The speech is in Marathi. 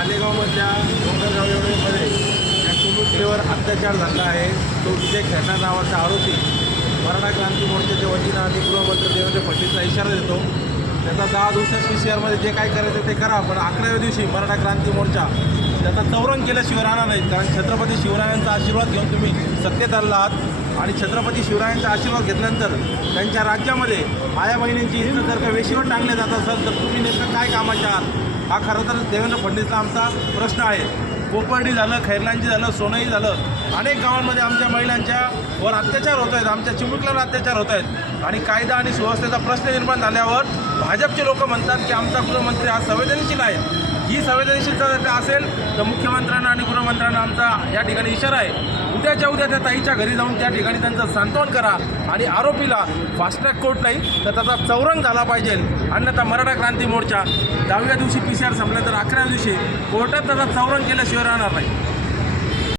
मालेगावमधल्या डोंगरगाव एवढेमध्ये या चिमुकलीवर अत्याचार झाला आहे. तो विजय खेळणा नावाचा आरोपी मराठा क्रांती मोर्चाच्या वतीनं आम्ही गृहमंत्री देवेंद्र फडणवीसला इशारा देतो. त्याचा दहा दिवसात पी सी आरमध्ये जे काय करायचं ते करा पण अकराव्या दिवशी मराठा क्रांती मोर्चा त्याचा चौरंग केल्याशिवाय राहणार नाही कारण छत्रपती शिवरायांचा आशीर्वाद घेऊन तुम्ही सत्तेत आला आहात. आणि छत्रपती शिवरायांचा आशीर्वाद घेतल्यानंतर त्यांच्या राज्यामध्ये आया बहिणींची इज्जत जर का वेशीवर टांगले जात असेल तर तुम्ही नेमकं काय कामाच्या आहात? हा खरं तर देवेंद्र फडणवीसला आमचा प्रश्न आहे. कोपर्डी झालं खैरलांची झालं सोनई झालं. अनेक गावांमध्ये आमच्या महिलांच्या वर अत्याचार होत आहेत आमच्या चिमुकल्यावर अत्याचार होत आहेत. आणि कायदा आणि सुव्यवस्थेचा प्रश्न निर्माण झाल्यावर भाजपचे लोक म्हणतात की आमचा गृहमंत्री हा संवेदनशील आहे. ही संवेदनशीलता जर का असेल तर मुख्यमंत्र्यांना आणि गृहमंत्र्यांना आमचा या ठिकाणी इशारा आहे. उद्याच्या उद्या त्या ताईच्या घरी जाऊन त्या ठिकाणी त्यांचं सांत्वन करा आणि आरोपीला फास्ट्रॅक कोर्ट नाही तर त्याचा चौरंग झाला पाहिजे अन्यथा मराठा क्रांती मोर्चा दहाव्या दिवशी पी सी आर संपल्यानंतर अकराव्या दिवशी कोर्टात त्याचा चौरंग केल्याशिवाय राहणार नाही.